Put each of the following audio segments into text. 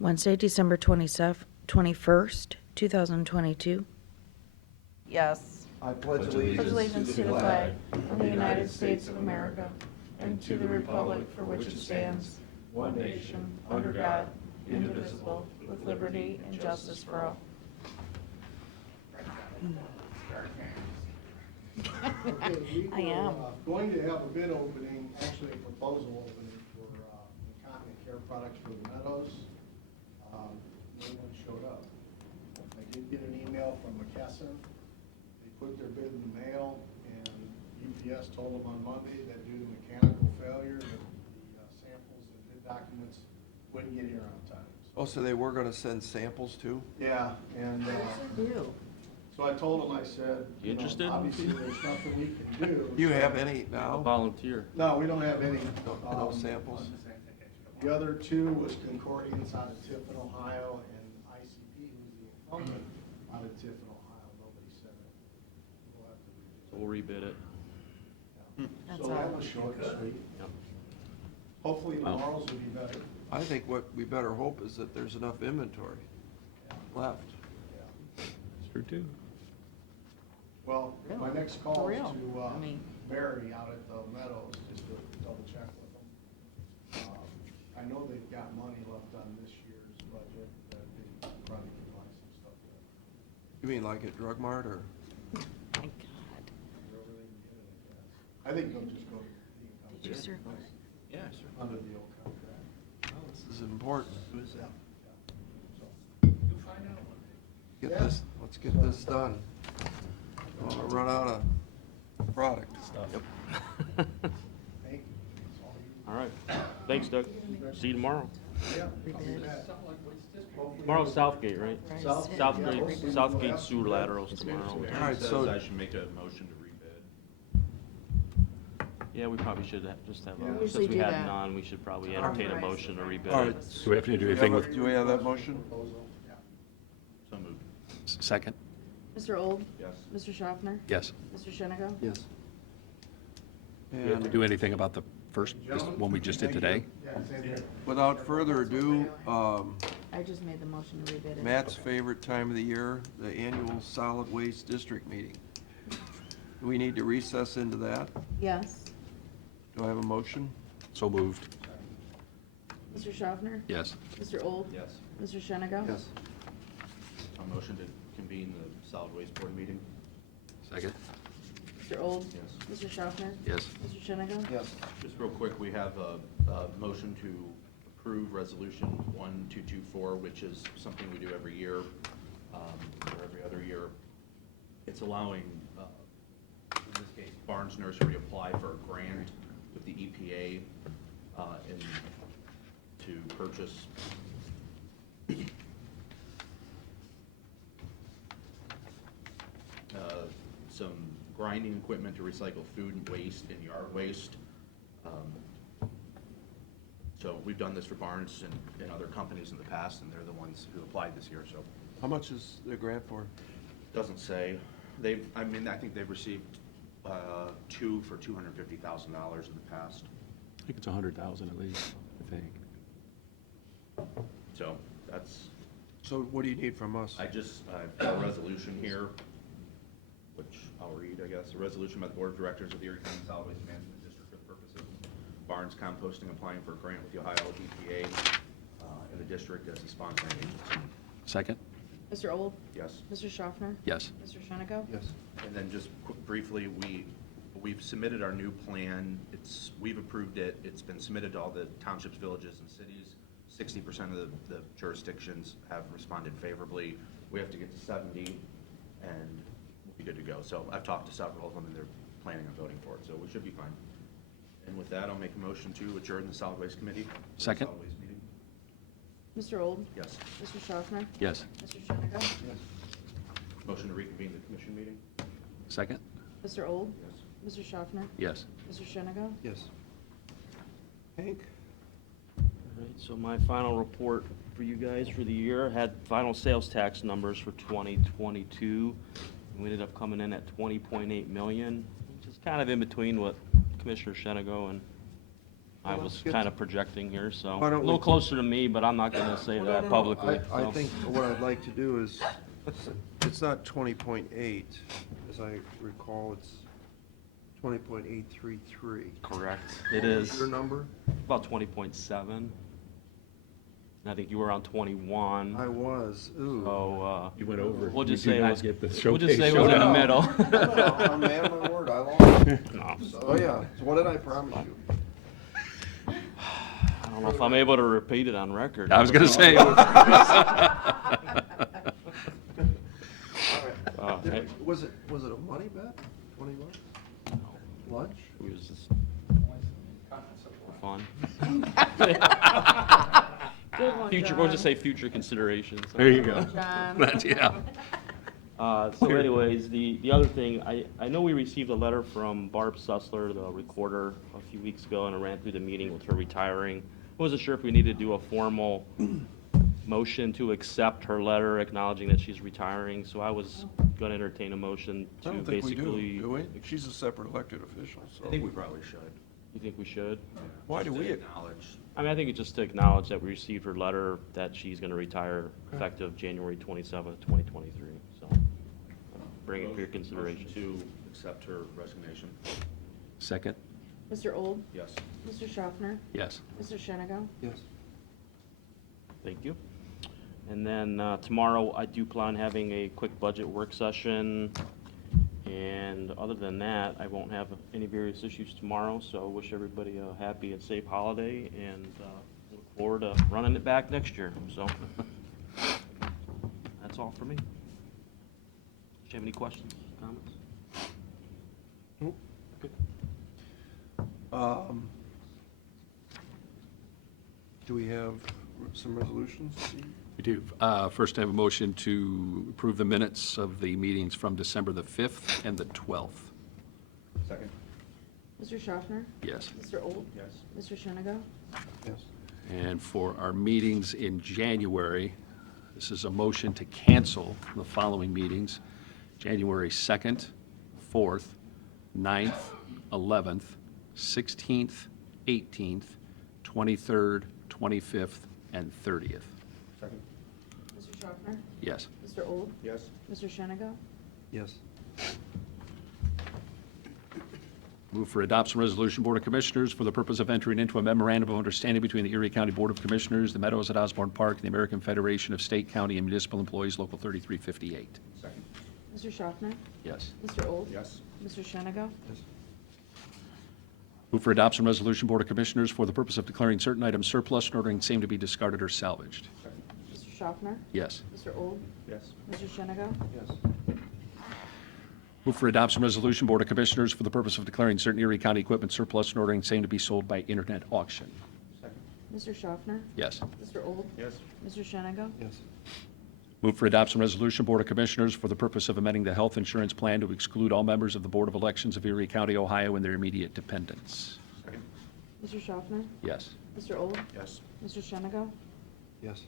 Wednesday, December 21st, 2022. Yes. I pledge Pledge allegiance allegiance to the flag of the United States of America and to the republic for which it stands, one nation, under God, indivisible, with liberty and justice for all. Okay, we I am. were going to have a bid opening, actually a proposal opening for incontinent care products for the Meadows. No one showed up. I did get an email from McKesson. They put their bid in the mail, and UPS told them on Monday that due to mechanical failure, that the samples and bid documents wouldn't get here on time. Oh, so they were gonna send samples too? Yeah, and so I told them, I said, You interested? obviously there's nothing we can do. Do you have any I'll now? volunteer. No, we don't have any. No samples? The other two was Concordians out of Tiffin, Ohio, and ICP, who's the incumbent out of Tiffin, Ohio. Nobody said it. We'll have to So we'll rebid it. redo it. That's So that all. was short and sweet. Yep. Hopefully Wow. tomorrow's will be better. I think what we better hope is that there's enough inventory left. Yeah. It's true too. Well, my Really? next call For is real? to I mean- Mary out at the Meadows, just to double check with them. I know they've got money left on this year's budget that they probably can buy some stuff with. You mean like at Drug Mart or? My God. Wherever they can get it, I guess. I think they'll just go to the incumbent. Did you circle? Yeah, sure. Under the old contract. Well, this is important. Yeah. So, Get Yeah. this, let's get this done. We'll run out of product. Yep. thank you. That's all you. All right. Thanks, Doug. See you tomorrow. Yeah, I'll be back. Hopefully- Tomorrow's Southgate, right? Right. South- Southgate, yeah, hopefully Southgate we'll have sewer to. laterals tomorrow. All right, Says so- I should make a motion to rebid. Yeah, we probably should just have, Yeah. We since usually we do have that. none, we should probably entertain a Authorize. motion to rebid All it. right. Do we have to do anything with, Do we have that motion? Proposal, yeah. So moved. second? Mr. Old? Yes. Mr. Schaffner? Yes. Mr. Shenigo? Yes. Do we have to do anything about the first, this one we just did today? Yeah, same here. Without further ado, I just made the motion to rebid it. Matt's favorite time of the year, the annual solid waste district meeting. Do we need to recess into that? Yes. Do I have a motion? So moved. Mr. Schaffner? Yes. Mr. Old? Yes. Mr. Shenigo? Yes. A motion to convene the solid waste board meeting? Second? Mr. Old? Yes. Mr. Schaffner? Yes. Mr. Shenigo? Yes. Just real quick, we have a motion to approve resolution 1224, which is something we do every year, or every other year. It's allowing, in this case, Barnes Nursery to apply for a grant with the EPA to purchase some grinding equipment to recycle food and waste and yard waste. So we've done this for Barnes and other companies in the past, and they're the ones who applied this year, so. How much is the grant for? Doesn't say. I think they've received two for $250,000 in the past. I think it's 100,000 at least, I think. So that's, So what do you need from us? I've got a resolution here, which I'll read, I guess. A resolution by the Board of Directors of the Erie County Solid Waste Management District for the purpose of Barnes Composting applying for a grant with the Ohio EPA and the district as a sponsoring agency. Second? Mr. Old? Yes. Mr. Schaffner? Yes. Mr. Shenigo? Yes. And then just briefly, we've submitted our new plan. We've approved it. It's been submitted to all the townships, villages, and cities. 60% of the jurisdictions have responded favorably. We have to get to 70, and we'll be good to go. So I've talked to several of them, and they're planning on voting for it, so we should be fine. And with that, I'll make a motion to adjourn the solid waste committee. Second. Solid waste meeting. Mr. Old? Yes. Mr. Schaffner? Yes. Mr. Shenigo? Yes. Motion to reconvene the commission meeting. Second? Mr. Old? Yes. Mr. Schaffner? Yes. Mr. Shenigo? Yes. Hank? All right, so my final report for you guys for the year had final sales tax numbers for 2022. We ended up coming in at 20.8 million, which is kind of in between what Commissioner Shenigo and I Well, was let's get kind to- of projecting here, so, Why a don't we little do- closer to me, but I'm not gonna say Well, that no. publicly. I so. think what I'd like to do is, it's not 20.8, as I recall, it's 20.833. Correct, it What was is your number? about 20.7. I think you were around 21. I was, ooh. So, You went over. we'll You just do say it not was, get the we'll just say it was showcase in the showdown. middle. No, I'm man of my word, I lost. No, Oh, yeah, so what did I promise you? I don't know if I'm able to repeat it on record. I was gonna say. All right. Hey, Was it a money bet? 20 bucks? no, Lunch? it was just fun. Good one, Future, we'll just say future considerations. There you go. John. That's, yeah. So anyways, the other thing, I know we received a letter from Barb Sussler, the recorder, a few weeks ago, and I ran through the meeting with her retiring. I wasn't sure if we needed to do a formal motion to accept her letter acknowledging that she's retiring, so I was gonna entertain a motion I to don't think we basically. do we? She's a separate elected official, so. I think we probably should. You think we should? Why do Just to we? acknowledge? I mean, I think it's just to acknowledge that we received her letter that she's gonna retire effective January 27th, 2023, so. Bring it for your consideration. Motion to accept her resignation. Second? Mr. Old? Yes. Mr. Schaffner? Yes. Mr. Shenigo? Yes. Thank you. And then tomorrow, I do plan on having a quick budget work session. And other than that, I won't have any various issues tomorrow, so I wish everybody a happy and safe holiday, and look forward to running it back next year, so. That's all for me. Do you have any questions, comments? Nope. Good. Do we have some resolutions? We do. First, I have a motion to approve the minutes of the meetings from December the 5th and the 12th. Second? Mr. Schaffner? Yes. Mr. Old? Yes. Mr. Shenigo? Yes. And for our meetings in January, this is a motion to cancel the following meetings: January 2nd, 4th, 9th, 11th, 16th, 18th, 23rd, 25th, and 30th. Second? Mr. Schaffner? Yes. Mr. Old? Yes. Mr. Shenigo? Yes. Move for adoption resolution, Board of Commissioners, for the purpose of entering into a memorandum of understanding between the Erie County Board of Commissioners, the Meadows at Osborne Park, and the American Federation of State, County, and Municipal Employees, Local 3358. Second? Mr. Schaffner? Yes. Mr. Old? Yes. Mr. Shenigo? Yes. Move for adoption resolution, Board of Commissioners, for the purpose of declaring certain items surplus and ordering same to be discarded or salvaged. Second? Mr. Schaffner? Yes. Mr. Old? Yes. Mr. Shenigo? Yes. Move for adoption resolution, Board of Commissioners, for the purpose of declaring certain Erie County equipment surplus and ordering same to be sold by internet auction. Second? Mr. Schaffner? Yes. Mr. Old? Yes. Mr. Shenigo? Yes. Move for adoption resolution, Board of Commissioners, for the purpose of amending the health insurance plan to exclude all members of the Board of Elections of Erie County, Ohio, and their immediate dependents. Second? Mr. Schaffner? Yes. Mr. Old? Yes. Mr. Shenigo? Yes.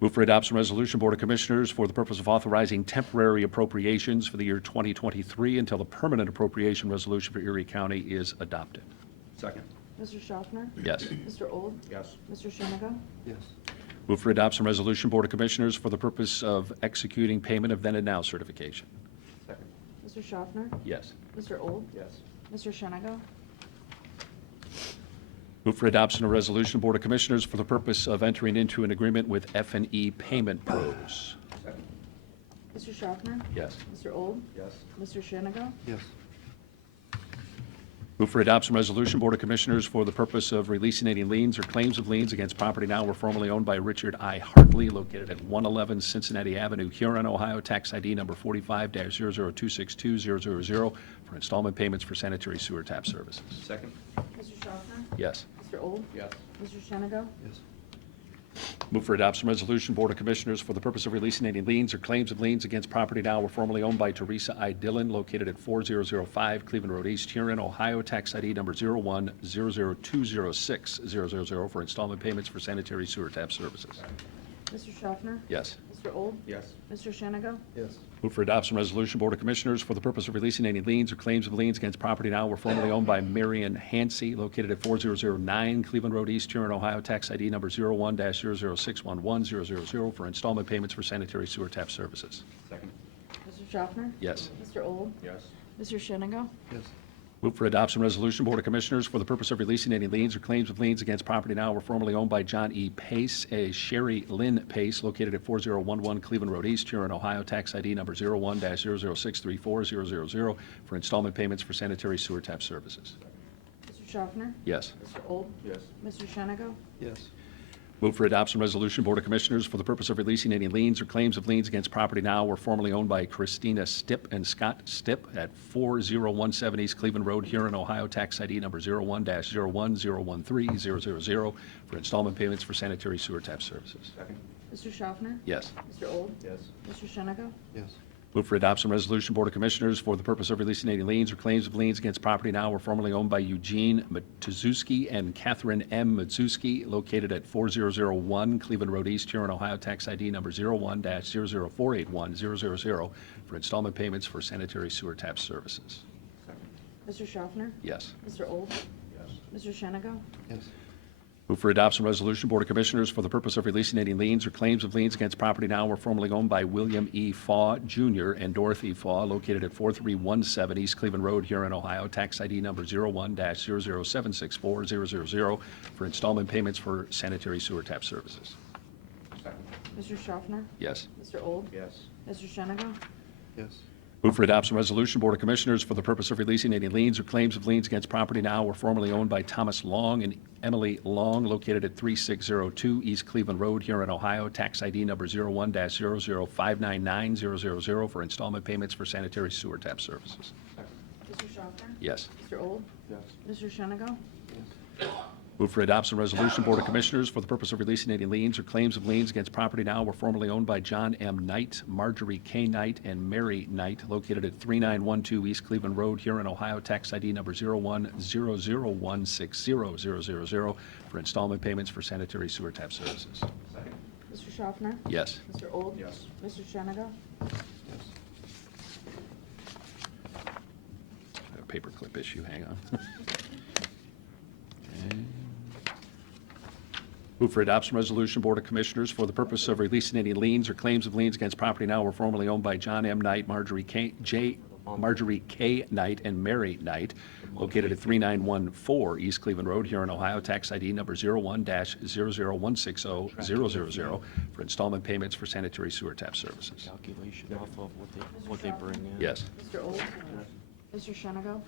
Move for adoption resolution, Board of Commissioners, for the purpose of authorizing temporary appropriations for the year 2023 until the permanent appropriation resolution for Erie County is adopted. Second? Mr. Schaffner? Yes. Mr. Old? Yes. Mr. Shenigo? Yes. Move for adoption resolution, Board of Commissioners, for the purpose of executing payment of then and now certification. Second? Mr. Schaffner? Yes. Mr. Old? Yes. Mr. Shenigo? Move for adoption of resolution, Board of Commissioners, for the purpose of entering into an agreement with F&E Payment Pros. Second? Mr. Schaffner? Yes. Mr. Old? Yes. Mr. Shenigo? Yes. Move for adoption resolution, Board of Commissioners, for the purpose of releasing any liens or claims of liens against property now or formerly owned by Richard I. Hartley, located at 111 Cincinnati Avenue, Huron, Ohio, tax ID number 45-00262-000, for installment payments for sanitary sewer tap services. Second? Mr. Schaffner? Yes. Mr. Old? Yes. Mr. Shenigo? Yes. Move for adoption resolution, Board of Commissioners, for the purpose of releasing any liens or claims of liens against property now or formerly owned by Teresa I. Dillon, located at 4005 Cleveland Road East, Huron, Ohio, tax ID number 01-00206-000, for installment payments for sanitary sewer tap services. Mr. Schaffner? Yes. Mr. Old? Yes. Mr. Shenigo? Yes. Move for adoption resolution, Board of Commissioners, for the purpose of releasing any liens or claims of liens against property now or formerly owned by Marion Hansey, located at 4009 Cleveland Road East, Huron, Ohio, tax ID number 01-00611-000 for installment payments for sanitary sewer tap services. Second. Mr. Schaffner? Yes. Mr. Old? Yes. Mr. Shenango? Yes. Move for adoption resolution, Board of Commissioners, for the purpose of releasing any liens or claims of liens against property now or formerly owned by John E. Pace, a Sherry Lynn Pace, located at 4011 Cleveland Road East, Huron, Ohio, tax ID number 01-00634-000 for installment payments for sanitary sewer tap services. Mr. Schaffner? Yes. Mr. Old? Yes. Mr. Shenango? Yes. Move for adoption resolution, Board of Commissioners, for the purpose of releasing any liens or claims of liens against property now or formerly owned by Christina Stipp and Scott Stipp at 4017 East Cleveland Road, Huron, Ohio, tax ID number 01-01013-000 for installment payments for sanitary sewer tap services. Second. Mr. Schaffner? Yes. Mr. Old? Yes. Mr. Shenango? Yes. Move for adoption resolution, Board of Commissioners, for the purpose of releasing any liens or claims of liens against property now or formerly owned by Eugene Matuzewski and Catherine M. Matuzewski, located at 4001 Cleveland Road East, Huron, Ohio, tax ID number 01-00481-000 for installment payments for sanitary sewer tap services. Second. Mr. Schaffner? Yes. Mr. Old? Yes. Mr. Shenango? Yes. Move for adoption resolution, Board of Commissioners, for the purpose of releasing any liens or claims of liens against property now or formerly owned by William E. Faw Jr. and Dorothy Faw, located at 4317 East Cleveland Road, Huron, Ohio, tax ID number 01-00764-000 for installment payments for sanitary sewer tap services. Second. Mr. Schaffner? Yes. Mr. Old? Yes. Mr. Shenango? Yes. Move for adoption resolution, Board of Commissioners, for the purpose of releasing any liens or claims of liens against property now or formerly owned by Thomas Long and Emily Long, located at 3602 East Cleveland Road, Huron, Ohio, tax ID number 01-00599-000 for installment payments for sanitary sewer tap services. Second. Mr. Schaffner? Yes. Mr. Old? Yes. Mr. Shenango? Move for adoption resolution, Board of Commissioners, for the purpose of releasing any liens or claims of liens against property now or formerly owned by John M. Knight, Marjorie K. Knight, and Mary Knight, located at 3912 East Cleveland Road, Huron, Ohio, tax ID number 01-00160-000 for installment payments for sanitary sewer tap services. Second. Mr. Schaffner? Yes. Mr. Old? Yes. Mr. Shenango? Yes. A paperclip issue, hang on. Okay. Move for adoption resolution, Board of Commissioners, for the purpose of releasing any liens or claims of liens against property now or formerly owned by John M. Knight, Marjorie K. Knight, and Mary Knight, located at 3914 East Cleveland Road, Huron, Ohio, tax ID number 01-00160-000 for installment payments for sanitary sewer tap services. Calculation off of what they bring in. Yes. Mr. Old? Mr. Shenango?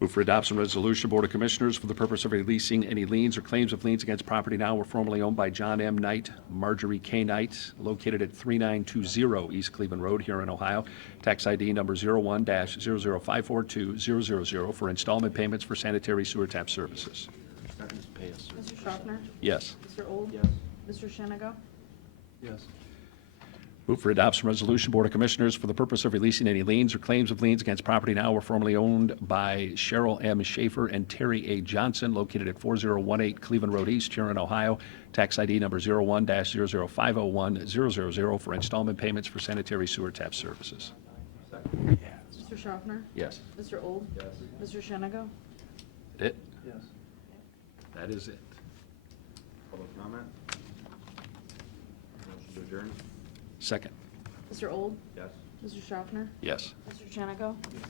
Move for adoption resolution, Board of Commissioners, for the purpose of releasing any liens or claims of liens against property now or formerly owned by John M. Knight, Marjorie K. Knight, located at 3920 East Cleveland Road, Huron, Ohio, tax ID number 01-00542-000 for installment payments for sanitary sewer tap services. Pay us. Mr. Schaffner? Yes. Mr. Old? Yes. Mr. Shenango? Yes. Move for adoption resolution, Board of Commissioners, for the purpose of releasing any liens or claims of liens against property now or formerly owned by Cheryl M. Schaefer and Terry A. Johnson, located at 4018 Cleveland Road East, Huron, Ohio, tax ID number 01-00501-000 for installment payments for sanitary sewer tap services. Second. Mr. Schaffner? Yes. Mr. Old? Yes. Mr. Shenango? It? Yes. That is it. Public comment? Motion to adjourn? Second. Mr. Old? Yes. Mr. Schaffner? Yes. Mr. Shenango? Yes.